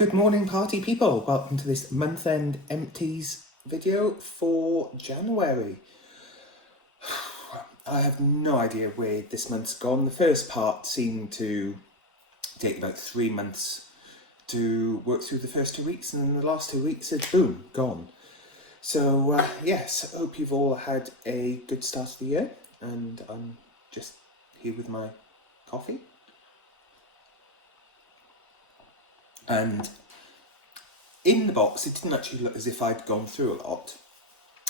Good morning, party people. Welcome to this month-end Empties video for January. I have no idea where this month's gone. The first part seemed to take about 3 months to work through the first 2 weeks, and then the last 2 weeks is boom, gone. So yes, I hope you've all had a good start of the year, and I'm just here with my coffee. And in the box, it didn't actually look as if I'd gone through a lot.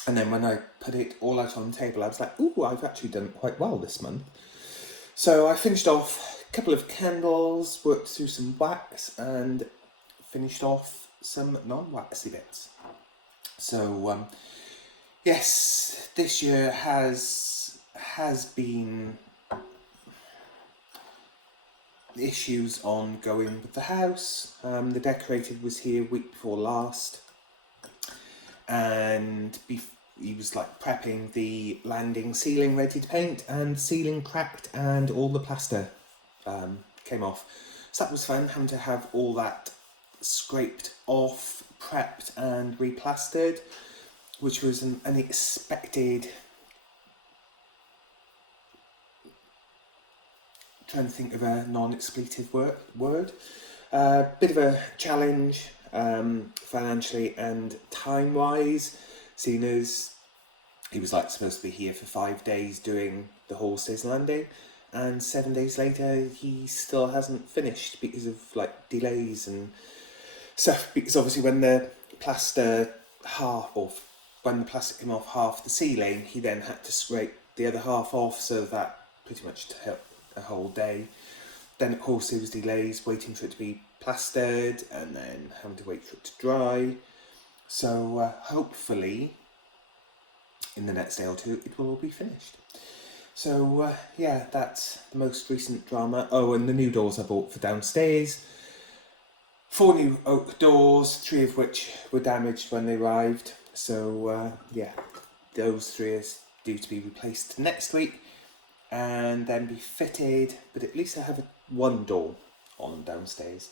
And then when I put it all out on the table, I was like, ooh, I've actually done quite well this month. So I finished off a couple of candles, worked through some wax, and finished off some non-waxy bits. So yes, this year has been issues ongoing with the house. The decorator was here week before last, and he was like prepping the landing ceiling ready to paint, and the ceiling cracked and all the plaster came off. So that was fun, having to have all that scraped off, prepped and replastered, which was an unexpected, trying to think of a non-expletive word. Bit of a challenge financially and time-wise, seeing as he was like supposed to be here for 5 days doing the horse's landing, and 7 days later he still hasn't finished because of like delays and stuff. Because obviously when the plaster came off half the ceiling, he then had to scrape the other half off, so that pretty much took a whole day. Then of course there was delays waiting for it to be plastered, and then having to wait for it to dry. So hopefully in the next day or two it will all be finished. So yeah, that's the most recent drama. Oh, and the new doors I bought for downstairs. 4 new oak doors, 3 of which were damaged when they arrived. So yeah, those 3 are due to be replaced next week and then be fitted, but at least I have one door on downstairs.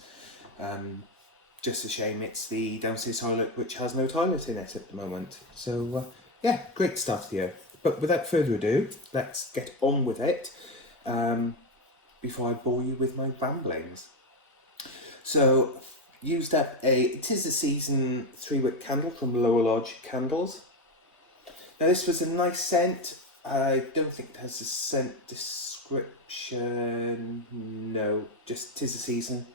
Just a shame it's the downstairs toilet which has no toilet in it at the moment. So yeah, great start of the year. But without further ado, let's get on with it before I bore you with my ramblings. So used up a "'Tis the Season" 3-wick candle from Lower Lodge Candles. Now this was a nice scent. I don't think it has a scent description. No, just "'Tis the Season."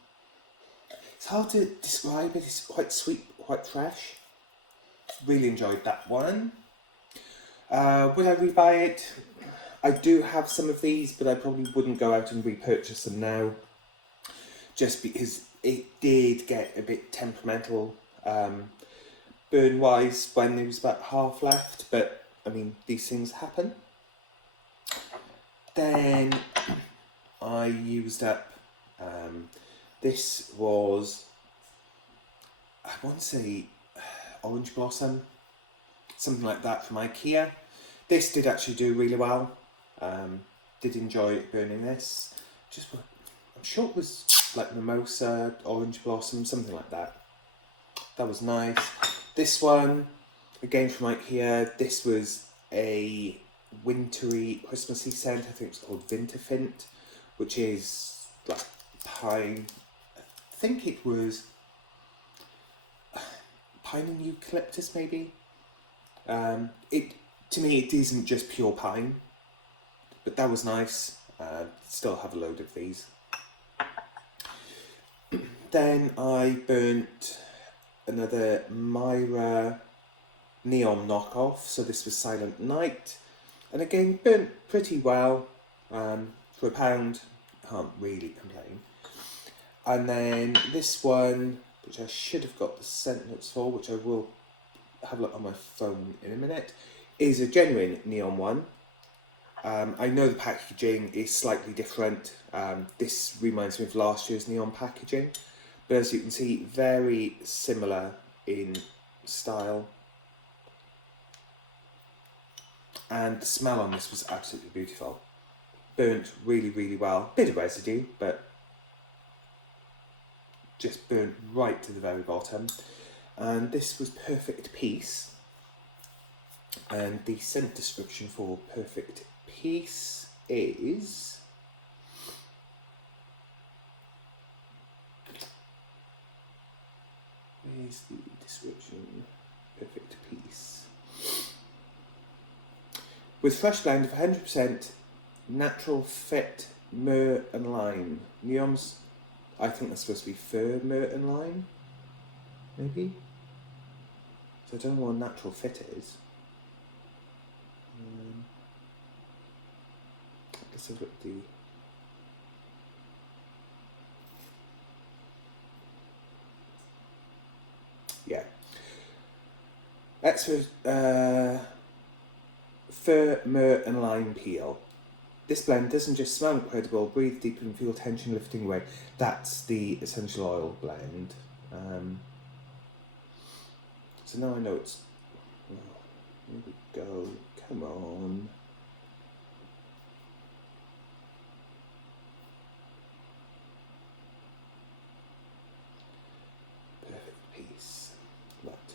It's hard to describe it. It's quite sweet, quite fresh. Really enjoyed that one. Would I rebuy it? I do have some of these, but I probably wouldn't go out and repurchase them now, just because it did get a bit temperamental burn-wise when there was about half left, but I mean, these things happen. Then I used up, this was, I want to say Orange Blossom, something like that from IKEA. This did actually do really well. Did enjoy burning this. I'm sure it was like Mimosa, Orange Blossom, something like that. That was nice. This one, again from IKEA, this was a wintry, Christmassy scent. I think it's called Winterfint, which is like pine. I think it was pine and eucalyptus, maybe. To me, it isn't just pure pine, but that was nice. Still have a load of these. Then I burnt another Myra neon knockoff, so this was Silent Night, and again burnt pretty well. For £1, can't really complain. And then this one, which I should have got the scent notes for, which I will have a look on my phone in a minute, is a genuine neon one. I know the packaging is slightly different. This reminds me of last year's neon packaging, but as you can see, very similar in style. And the smell on this was absolutely beautiful. Burnt really, really well. Bit of residue, but just burnt right to the very bottom. And this was Perfect Peace. And the scent description for Perfect Peace is... Where's the description? Perfect Peace. With fresh blend of 100% natural fit myrrh and lime. Neons, I think that's supposed to be fir, myrrh and lime, maybe? So I don't know what natural fit is. Let's have a look at the... Yeah. That's for fir, myrrh and lime peel. This blend doesn't just smell incredible, breathe deep and feel tension lifting away. That's the essential oil blend. So now I know it's... Oh, here we go. Come on. Perfect Peace. Right.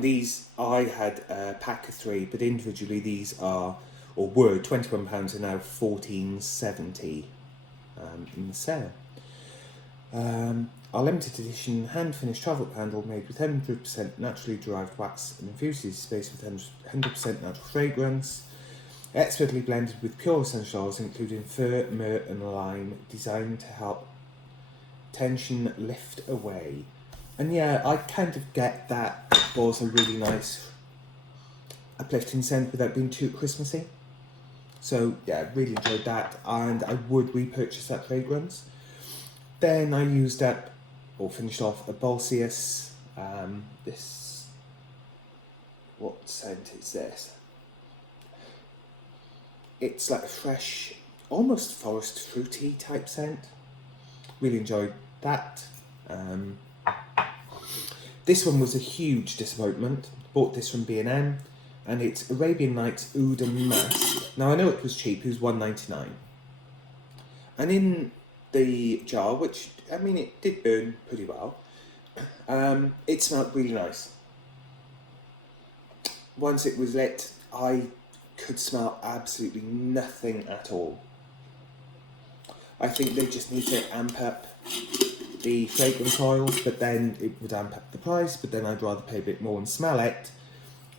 These, I had a pack of 3, but individually these are, or were, £21 and now $14.70 in the sale. Our limited edition hand finished travel candle made with 100% naturally derived wax and infused into space with 100% natural fragrance, expertly blended with pure essential oils including fir, myrrh and lime, designed to help tension lift away. And yeah, I kind of get that it was a really nice uplifting scent without being too Christmassy. So yeah, really enjoyed that, and I would repurchase that fragrance. Then I used up, or finished off, a Bolsius. This, what scent is this? It's like a fresh, almost forest fruity type scent. Really enjoyed that. This one was a huge disappointment. Bought this from B&M, and it's Arabian Nights Oud and Musk. Now I know it was cheap, it was $1.99. And in the jar, which, I mean, it did burn pretty well, it smelled really nice. Once it was lit, I could smell absolutely nothing at all. I think they just need to amp up the fragrance oils, but then it would amp up the price, but then I'd rather pay a bit more and smell it.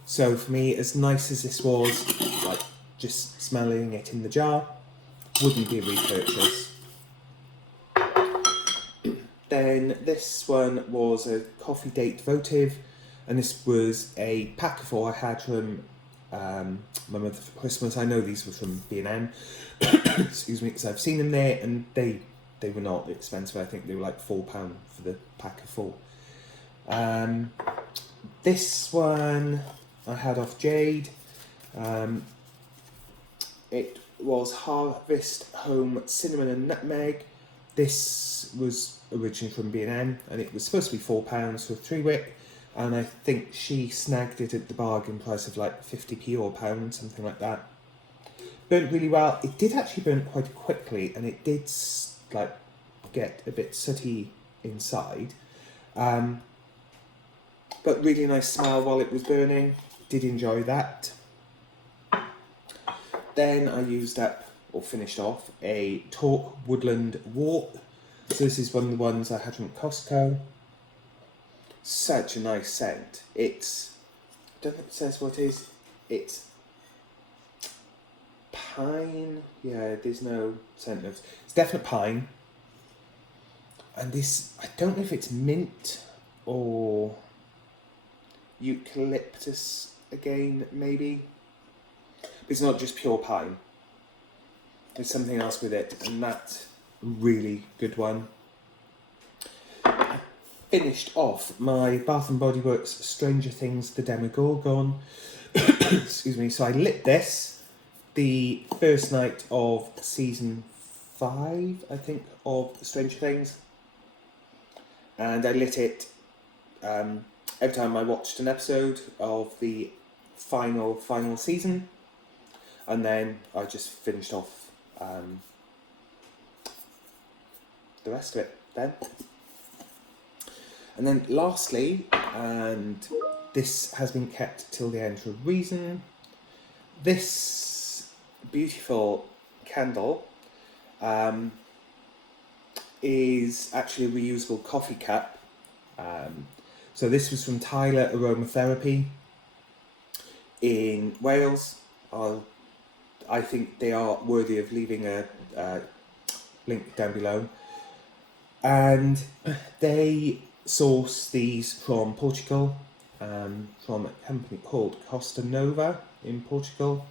So for me, as nice as this was, like just smelling it in the jar, wouldn't be a repurchase. Then this one was a coffee date votive, and this was a pack of 4 I had from my mother for Christmas. I know these were from B&M, excuse me, because I've seen them there, and they were not expensive. I think they were like £4 for the pack of 4. This one I had off Jade. It was Harvest Home Cinnamon and Nutmeg. This was originally from B&M, and it was supposed to be £4 for a 3-wick, and I think she snagged it at the bargain price of like 50p or £1, something like that. Burnt really well. It did actually burn quite quickly, and it did like get a bit sooty inside, but really nice smell while it was burning. Did enjoy that. Then I used up, or finished off, a Talk Woodland Walk. So this is one of the ones I had from Costco. Such a nice scent. It's, I don't think it says what it is. It's pine. Yeah, there's no scent notes. It's definite pine. And this, I don't know if it's mint or eucalyptus again, maybe. But it's not just pure pine. There's something else with it, and that's a really good one. Finished off my Bath & Body Works Stranger Things The Demogorgon. Excuse me. So I lit this the first night of season 5, I think, of Stranger Things. And I lit it every time I watched an episode of the final season. And then I just finished off the rest of it then. And then lastly, and this has been kept till the end for a reason, this beautiful candle is actually a reusable coffee cup. So this was from Tyler Aromatherapy in Wales. I think they are worthy of leaving a link down below. And they source these from Portugal, from a company called Costa Nova in Portugal.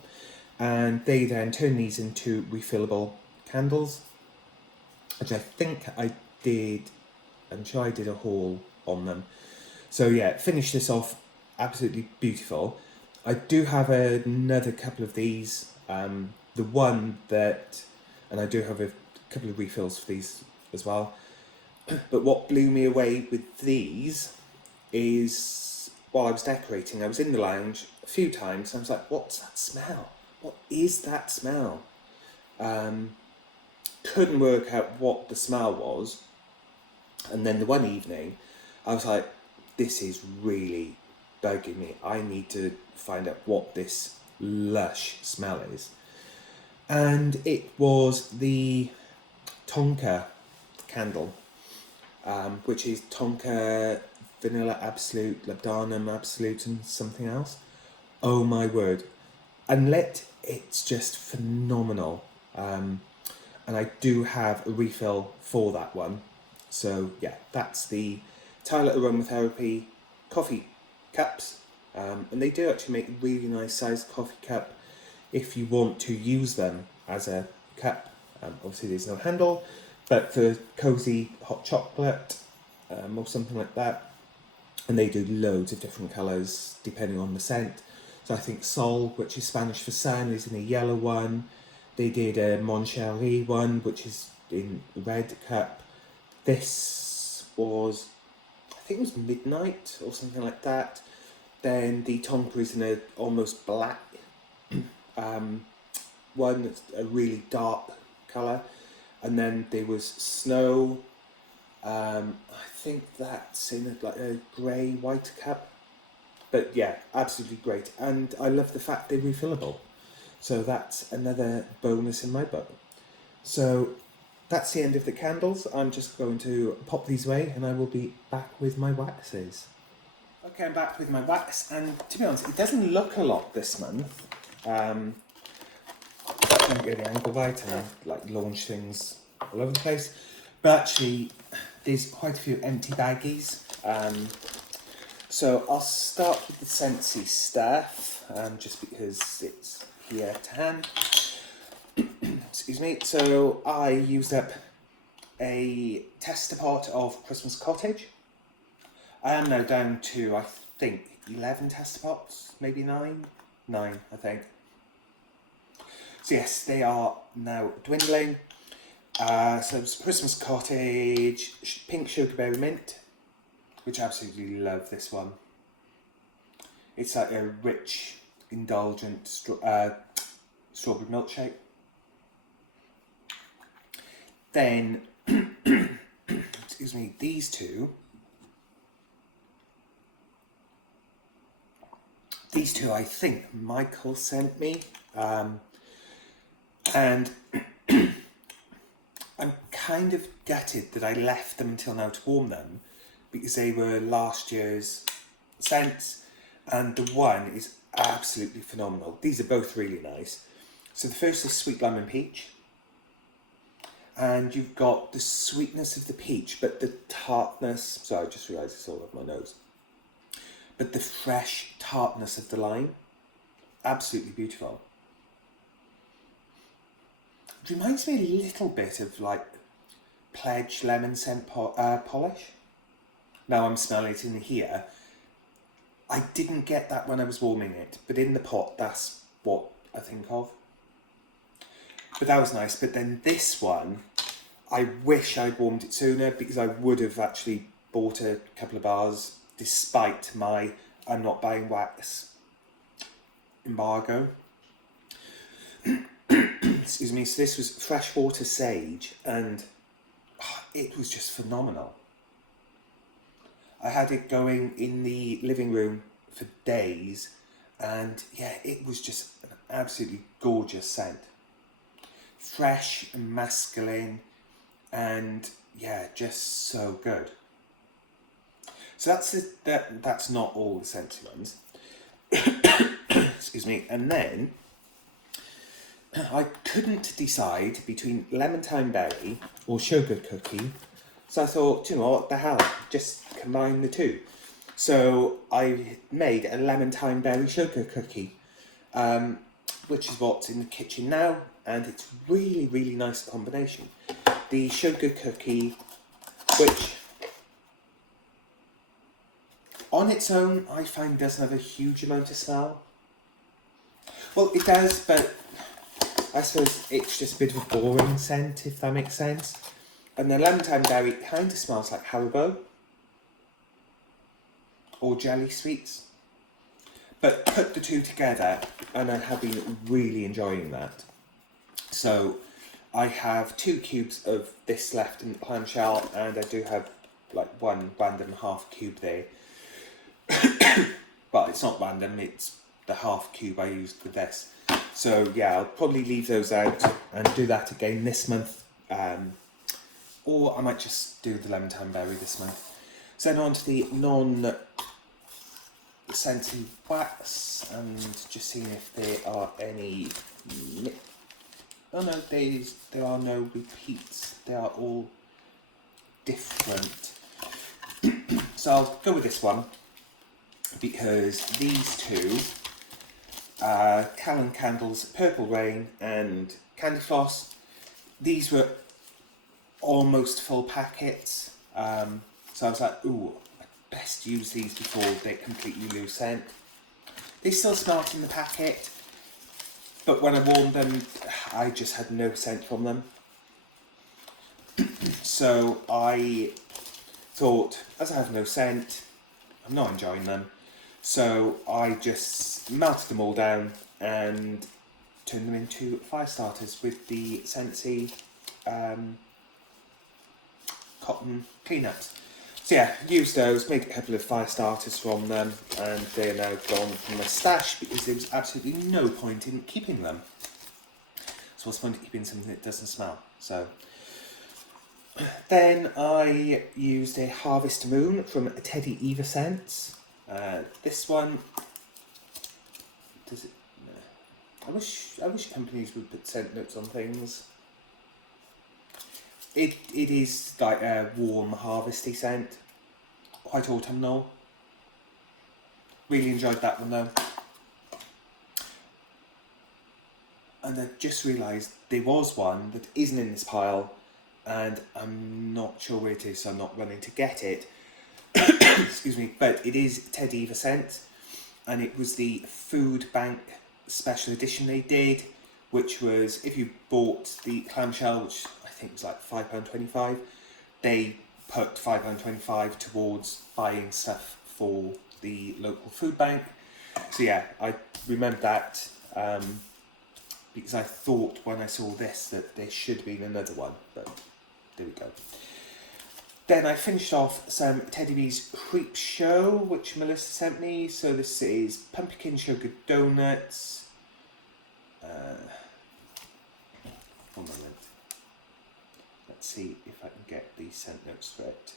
And they then turn these into refillable candles, which I think I did, I'm sure I did a haul on them. So yeah, finish this off absolutely beautiful. I do have another couple of these. The one that, and I do have a couple of refills for these as well. But what blew me away with these is while I was decorating, I was in the lounge a few times and I was like, what's that smell? What is that smell? Couldn't work out what the smell was. And then the one evening, I was like, this is really bugging me. I need to find out what this lush smell is. And it was the Tonka candle, which is Tonka Vanilla Absolute, Labdanum Absolute and something else. Oh my word. And it's just phenomenal. And I do have a refill for that one. So yeah, that's the Tyler Aromatherapy coffee cups. And they do actually make a really nice sized coffee cup if you want to use them as a cup. Obviously there's no handle, but for cozy hot chocolate or something like that. And they do loads of different colours depending on the scent. So I think Sol, which is Spanish for sun, is in a yellow one. They did a Mon Chéri one, which is in a red cup. This was, I think it was Midnight or something like that. Then the Tonka is in a almost black one, that's a really dark colour. And then there was Snow. I think that's in a grey white cup. But yeah, absolutely great. And I love the fact they're refillable. So that's another bonus in my book. So that's the end of the candles. I'm just going to pop these away and I will be back with my waxes. Okay, I'm back with my wax, and to be honest, it doesn't look a lot this month. I can't get the angle right and launch things all over the place. But actually, there's quite a few empty baggies. So I'll start with the Scentsy stuff, just because it's here to hand. Excuse me. So I used up a tester pot of Christmas Cottage. I am now down to, I think, 11 tester pots, maybe 9? 9, I think. So yes, they are now dwindling. So it's Christmas Cottage, Pink Sugarberry Mint, which I absolutely love this one. It's like a rich, indulgent strawberry milkshake. Then, excuse me, these two. These two I think Michael sent me. And I'm kind of gutted that I left them until now to warm them, because they were last year's scents, and the one is absolutely phenomenal. These are both really nice. So the first is Sweet Lemon Peach, and you've got the sweetness of the peach, but the tartness, sorry, I just realised it's all over my nose, but the fresh tartness of the lime, absolutely beautiful. It reminds me a little bit of Pledge lemon scent polish. Now I'm smelling it in here. I didn't get that when I was warming it, but in the pot, that's what I think of. But that was nice. But then this one, I wish I'd warmed it sooner, because I would have actually bought a couple of bars despite my I'm not buying wax embargo. excuse me, so this was freshwater sage, and it was just phenomenal. I had it going in the living room for days, and yeah, it was just an absolutely gorgeous scent. Fresh and masculine, and yeah, just so good. So that's not all the scentsy ones. Excuse me. And then I couldn't decide between lemon thyme berry or sugar cookie, so I thought, you know what the hell, just combine the two. So I made a lemon thyme berry sugar cookie, which is what's in the kitchen now, and it's really nice combination. The sugar cookie, which on its own I find doesn't have a huge amount of smell. Well, it does, but I suppose it's just a bit of a boring scent, if that makes sense. And the lemon thyme berry kind of smells like Haribo or jelly sweets. But put the two together, and I have been really enjoying that. So I have 2 cubes of this left in the clamshell, and I do have like 1 random half cube there. But it's not random, it's the half cube I used for this. So yeah, I'll probably leave those out and do that again this month. Or I might just do the lemon thyme berry this month. So then on to the non-scented wax, and just seeing if there are any... Oh no, there are no repeats. They are all different. So I'll go with this one, because these two, Callan Candles Purple Rain and Candy Floss, these were almost full packets, so I was like, ooh, I'd best use these before they completely lose scent. They still smelt in the packet, but when I warmed them, I just had no scent from them. So I thought, as I have no scent, I'm not enjoying them, so I just melted them all down and turned them into fire starters with the Scentsy cotton cleanups. So yeah, used those, made a couple of fire starters from them, and they are now gone from my stash because there was absolutely no point in keeping them. So what's the point in keeping something that doesn't smell? So then I used a Harvest Moon from Teddy Eva Scents. This one, does it? I wish companies would put scent notes on things. It is like a warm, harvesty scent, quite autumnal. Really enjoyed that one though. And I just realised there was one that isn't in this pile, and I'm not sure where it is, so I'm not running to get it. Excuse me, but it is Ted Eva Scent, and it was the Food Bank special edition they did, which was, if you bought the clamshell, which I think was like £5.25, they put £5.25 towards buying stuff for the local food bank. So yeah, I remember that because I thought when I saw this that there should have been another one, but there we go. Then I finished off some Teddy B's Creep Show, which Melissa sent me. So this is pumpkin sugar donuts. One moment. Let's see if I can get the scent notes for it.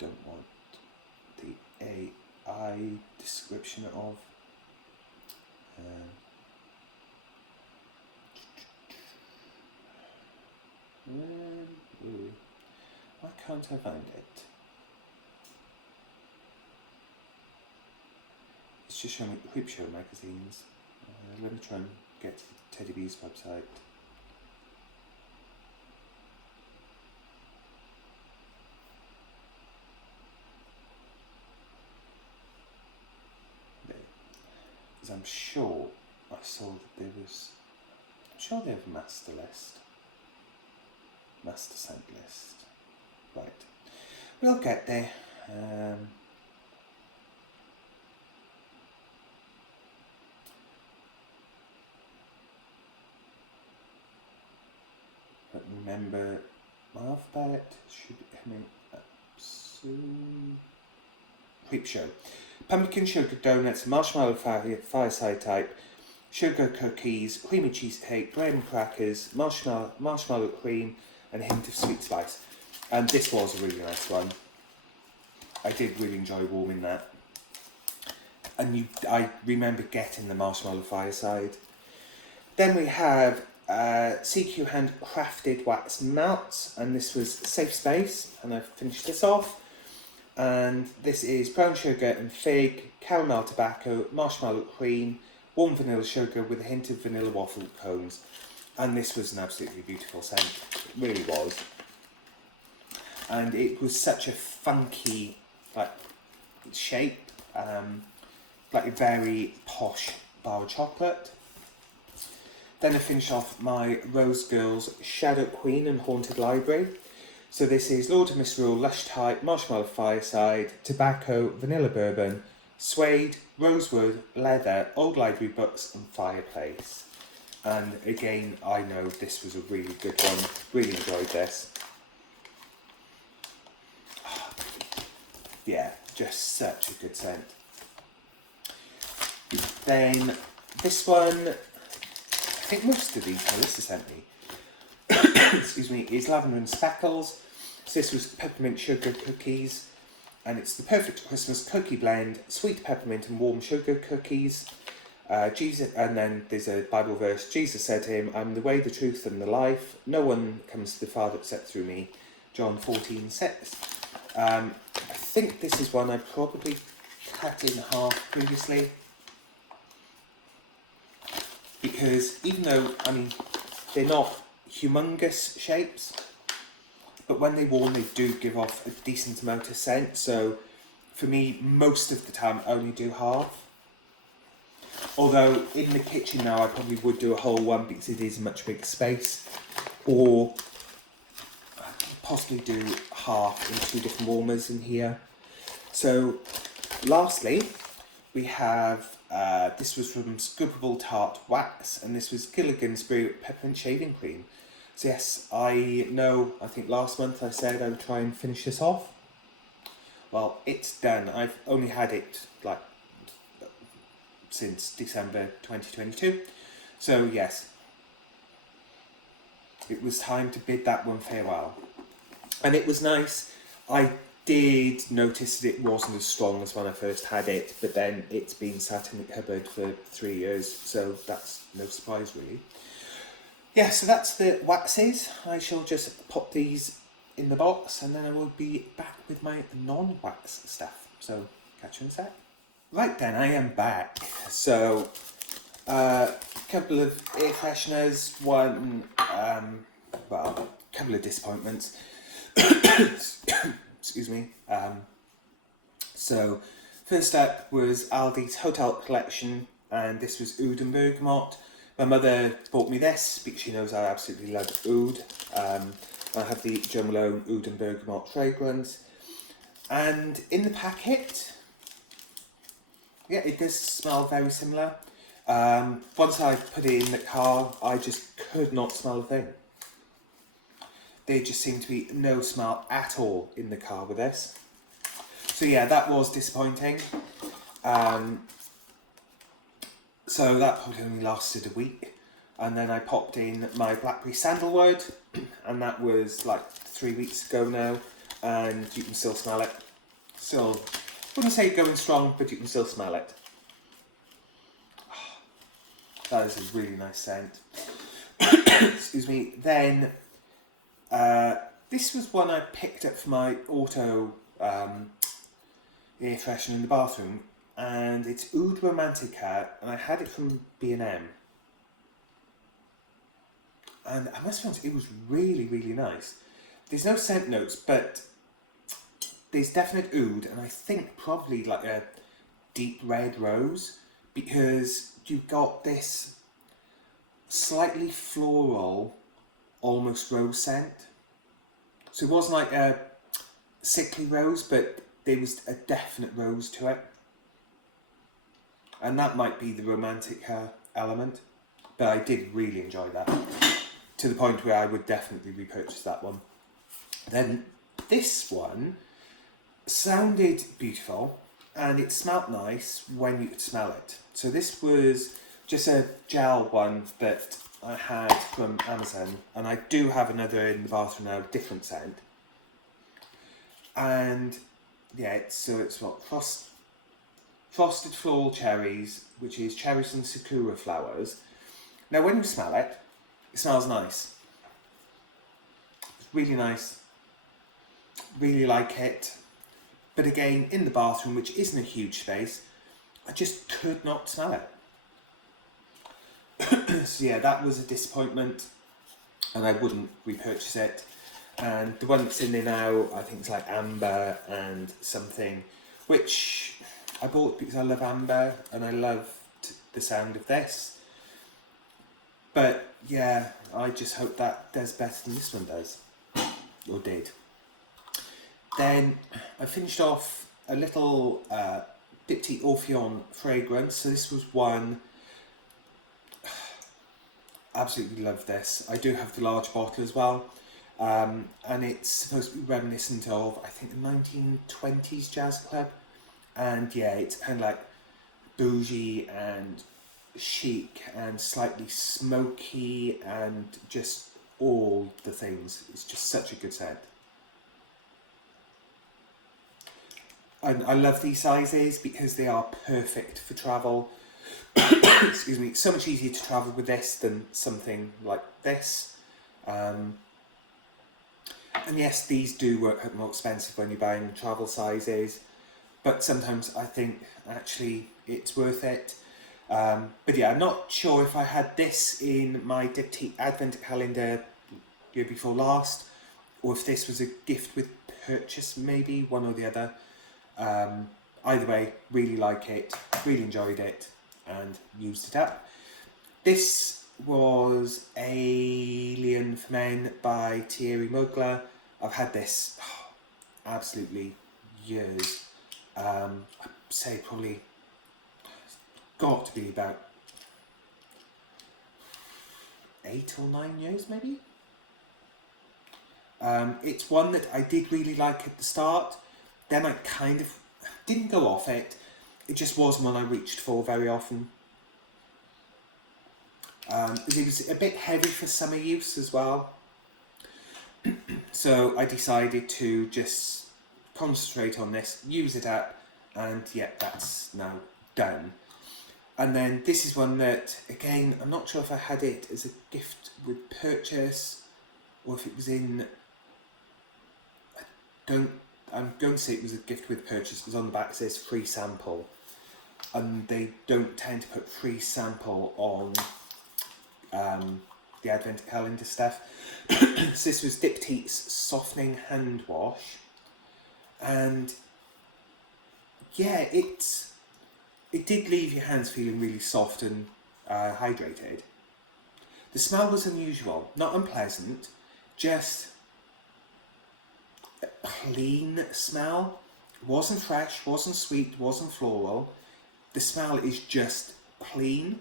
Don't want the AI description of. Why can't I find it? It's just showing me Creep Show magazines. Let me try and get to Teddy B's website. Because I'm sure I saw that there was... I'm sure they have a master list. master scent list. Right, we'll get there. But remember, my alphabet should be coming up soon. Creep show. Pumpkin sugar donuts, marshmallow fireside type, sugar cookies, creamy cheesecake, graham crackers, marshmallow cream, and a hint of sweet spice. And this was a really nice one. I did really enjoy warming that. And I remember getting the marshmallow fireside. Then we have CQ handcrafted wax melts, and this was Safe Space, and I've finished this off. And this is brown sugar and fig, caramel tobacco, marshmallow cream, warm vanilla sugar with a hint of vanilla waffle cones. And this was an absolutely beautiful scent. It really was. And it was such a funky shape, like a very posh bar of chocolate. Then I finish off my Rose Girls Shadow Queen and Haunted Library. So this is Lord of Misrule, Lush Type, Marshmallow Fireside, Tobacco, Vanilla Bourbon, Suede, Rosewood, Leather, Old Library Books and Fireplace. And again, I know this was a really good one. Really enjoyed this. Yeah, just such a good scent. Then this one, I think most of these Melissa sent me, excuse me, is Lavender and Speckles. So this was peppermint sugar cookies, and it's the perfect Christmas cookie blend, sweet peppermint and warm sugar cookies. Jesus, and then there's a Bible verse. Jesus said to him, "I'm the way, the truth, and the life. No one comes to the Father except through me." John 14:6. I think this is one I probably cut in half previously, because even though, I mean, they're not humongous shapes, but when they warm they do give off a decent amount of scent. So for me, most of the time I only do half. Although in the kitchen now I probably would do a whole one because it is a much bigger space, or possibly do half in 2 different warmers in here. So lastly we have this was from Scoopable Tart Wax, and this was Gilligan's Spirit Peppermint Shaving Cream. So yes, I know, I think last month I said I would try and finish this off. Well, it's done. I've only had it since December 2022. So yes, it was time to bid that one farewell. And it was nice. I did notice that it wasn't as strong as when I first had it, but then it's been sat in the cupboard for 3 years, so that's no surprise really. Yeah, so that's the waxes. I shall just pop these in the box and then I will be back with my non-wax stuff. So, catch you in a sec. Right then, I am back. So, a couple of air fresheners, one, well, a couple of disappointments. Excuse me. So, first up was Aldi's Hotel Collection, and this was Oud and Bergamot. My mother bought me this because she knows I absolutely love oud. I have the Jo Malone Oud and Bergamot fragrance. And in the packet, yeah, it does smell very similar. Once I put it in the car, I just could not smell a thing. There just seemed to be no smell at all in the car with this. So yeah, that was disappointing. So that probably only lasted a week. And then I popped in my Blackberry Sandalwood, and that was like 3 weeks ago now, and you can still smell it. Still, wouldn't say going strong, but you can still smell it. That is a really nice scent. Excuse me. Then, this was one I picked up for my auto air freshener in the bathroom, and it's Oud Romantica, and I had it from B&M. And I must be honest, it was really, really nice. There's no scent notes, but there's definite oud, and I think probably like a deep red rose, because you've got this slightly floral, almost rose scent. So it wasn't like a sickly rose, but there was a definite rose to it. And that might be the romantic element. But I did really enjoy that. To the point where I would definitely repurchase that one. Then this one sounded beautiful and it smelled nice when you could smell it. So this was just a gel one that I had from Amazon, and I do have another in the bathroom now, different scent. And yeah, it's what, frosted floral cherries, which is cherries and sakura flowers. Now when you smell it, it smells nice. It's really nice. Really like it. But again, in the bathroom, which isn't a huge space, I just could not smell it. So yeah, that was a disappointment, and I wouldn't repurchase it. And the one that's in there now, I think it's like amber and something, which I bought because I love amber and I loved the sound of this. But yeah, I just hope that does better than this one does, or did. Then I finished off a little Diptyque Orpheon fragrance. So this was one, absolutely love this. I do have the large bottle as well. And it's supposed to be reminiscent of, I think, the 1920s jazz club. And yeah, it's kind of like bougie and chic and slightly smoky and just all the things. It's just such a good scent. I love these sizes because they are perfect for travel. Excuse me, so much easier to travel with this than something like this. And yes, these do work out more expensive when you're buying travel sizes, but sometimes I think actually it's worth it. But yeah, I'm not sure if I had this in my Diptyque Advent calendar year before last, or if this was a gift with purchase, maybe one or the other. Either way, really like it, really enjoyed it, and used it up. This was Alien for Men by Thierry Mugler. I've had this absolutely years. I'd say probably got to be about 8 or 9 years maybe. It's one that I did really like at the start. Then I kind of didn't go off it. It just wasn't one I reached for very often. It was a bit heavy for summer use as well. So I decided to just concentrate on this, use it up, and yeah, that's now done. And then this is one that, again, I'm not sure if I had it as a gift with purchase or if it was in... I'm going to say it was a gift with purchase because on the back it says free sample, and they don't tend to put free sample on the Advent calendar stuff. So this was Diptyque's Softening Hand Wash, and yeah, it did leave your hands feeling really soft and hydrated. The smell was unusual, not unpleasant, just a clean smell. It wasn't fresh, wasn't sweet, wasn't floral. The smell is just clean.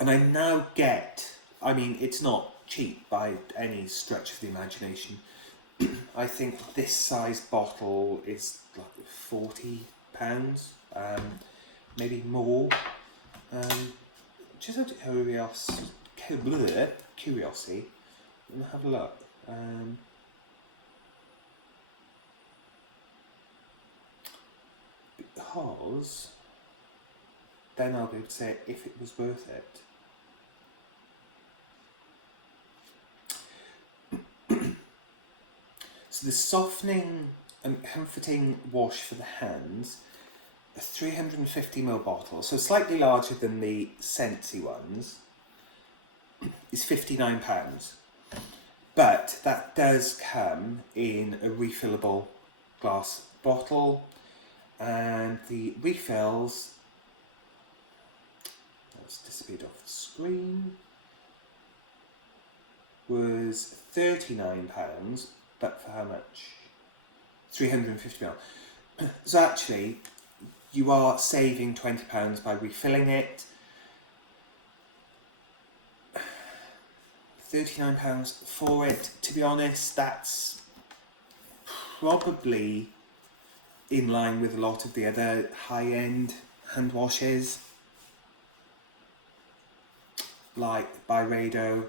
And I now get, I mean, it's not cheap by any stretch of the imagination. I think this size bottle is like £40, maybe more. Just out of curiosity, and have a look. Because then I'll be able to say if it was worth it. So the softening and comforting wash for the hands, a 350ml bottle, so slightly larger than the Scentsy ones, is £59. But that does come in a refillable glass bottle, and the refills, that's disappeared off the screen, was £39, but for how much? 350ml. So actually, you are saving £20 by refilling it. £39 for it. To be honest, that's probably in line with a lot of the other high-end hand washes, like Byredo,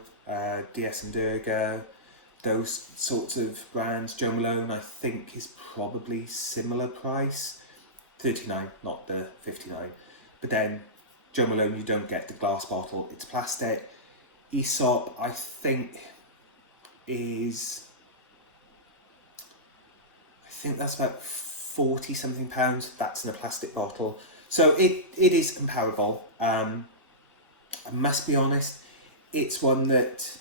DS and Durga, those sorts of brands. Jo Malone, I think, is probably similar price. 39, not the 59. But then Jo Malone, you don't get the glass bottle, it's plastic. Aesop, I think that's about 40 something pounds. That's in a plastic bottle. So it is comparable. I must be honest, it's one that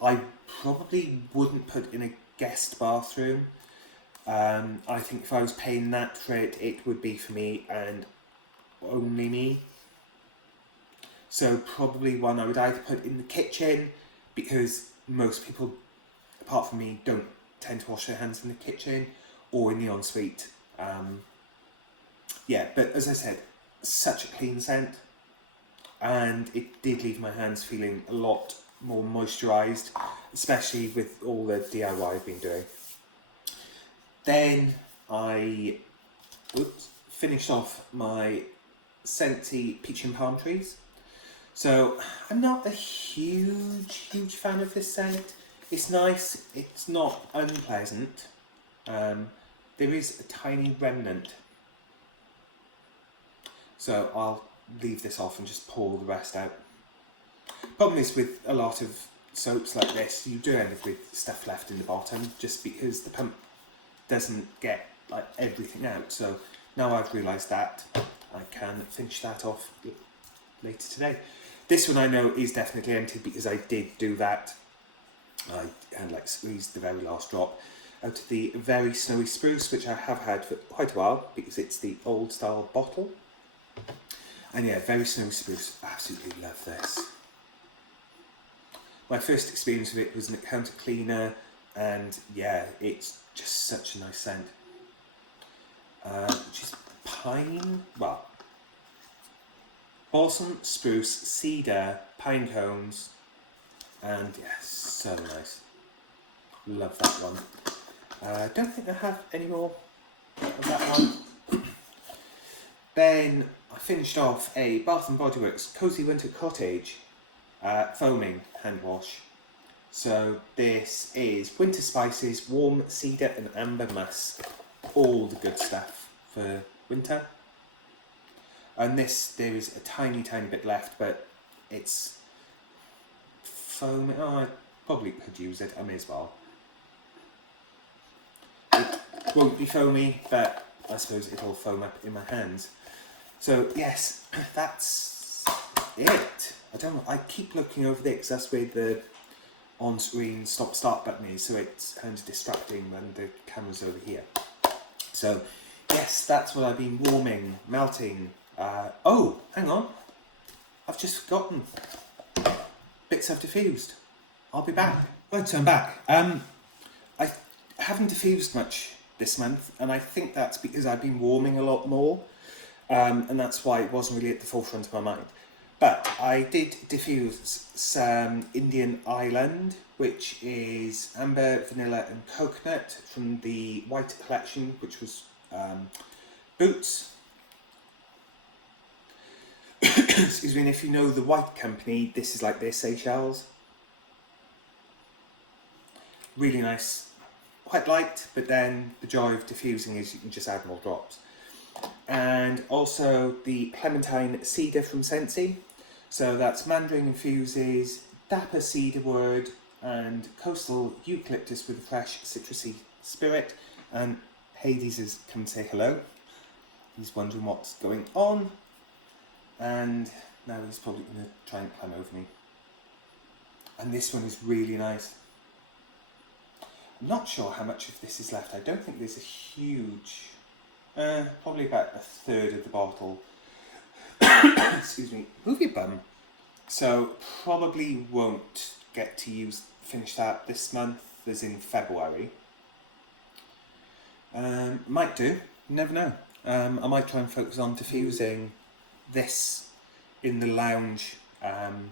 I probably wouldn't put in a guest bathroom. I think if I was paying that for it, it would be for me and only me. So probably one I would either put in the kitchen, because most people, apart from me, don't tend to wash their hands in the kitchen, or in the ensuite. Yeah, but as I said, such a clean scent, and it did leave my hands feeling a lot more moisturised, especially with all the DIY I've been doing. Then I finished off my Scentsy Peach and Palm Trees. So I'm not a huge fan of this scent. It's nice, it's not unpleasant. There is a tiny remnant. So I'll leave this off and just pour the rest out. Problem is, with a lot of soaps like this, you do end up with stuff left in the bottom, just because the pump doesn't get like everything out. So now I've realised that, I can finish that off later today. This one I know is definitely empty, because I did do that. I squeezed the very last drop out of the Very Snowy Spruce, which I have had for quite a while, because it's the old style bottle. And yeah, Very Snowy Spruce, absolutely love this. My first experience with it was an counter cleaner, and yeah, it's just such a nice scent. Which is pine, balsam, spruce, cedar, pine cones, and yeah, so nice. Love that one. Don't think I have any more of that one. Then I finished off a Bath & Body Works Cozy Winter Cottage foaming hand wash. So this is winter spices, warm cedar and amber musk, all the good stuff for winter. And this, there is a tiny bit left, but it's foam. Oh, I probably could use it, I may as well. It won't be foamy, but I suppose it'll foam up in my hands. So yes, that's it. I don't know, I keep looking over there because that's where the on-screen stop-start button is, so it's kind of distracting when the camera's over here. So yes, that's what I've been warming, melting. Oh, hang on, I've just forgotten. Bits have diffused. I'll be back. Right, so I'm back. I haven't diffused much this month, and I think that's because I've been warming a lot more, and that's why it wasn't really at the forefront of my mind. But I did diffuse some Indian Island, which is amber, vanilla and coconut from the White collection, which was Boots. Excuse me, and if you know the White company, this is like their Seychelles. Really nice, quite light, but then the joy of diffusing is you can just add more drops. And also the Clementine Cedar from Scentsy. So that's Mandarin Infuses, Dapper Cedarwood, and Coastal Eucalyptus with a fresh citrusy spirit. And Hades has come to say hello. He's wondering what's going on. And now he's probably going to try and climb over me. And this one is really nice. I'm not sure how much of this is left. I don't think there's a huge... probably about a third of the bottle. Excuse me. Move your bum. So probably won't get to finish that this month, as in February. Might do. You never know. I might try and focus on diffusing this in the lounge and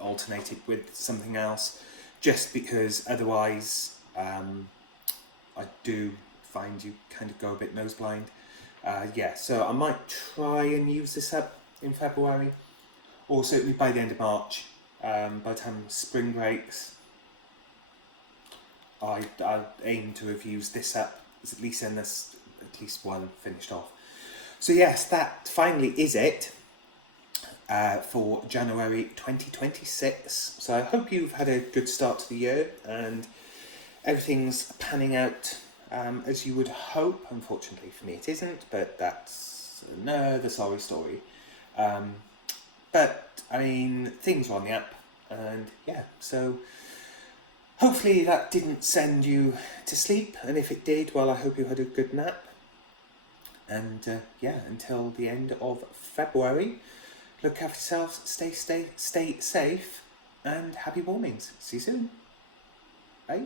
alternate it with something else, just because otherwise I do find you kind of go a bit nose blind. So I might try and use this up in February, or certainly by the end of March. By the time spring breaks, I aim to have used this up at least one finished off. So yes, that finally is it for January 2026. So I hope you've had a good start to the year and everything's panning out as you would hope. Unfortunately for me it isn't, but that's another sorry story. But I mean, things are on the up, and yeah, so hopefully that didn't send you to sleep, and if it did, well, I hope you had a good nap. And until the end of February, look after yourselves, stay safe, and happy mornings. See you soon. Bye.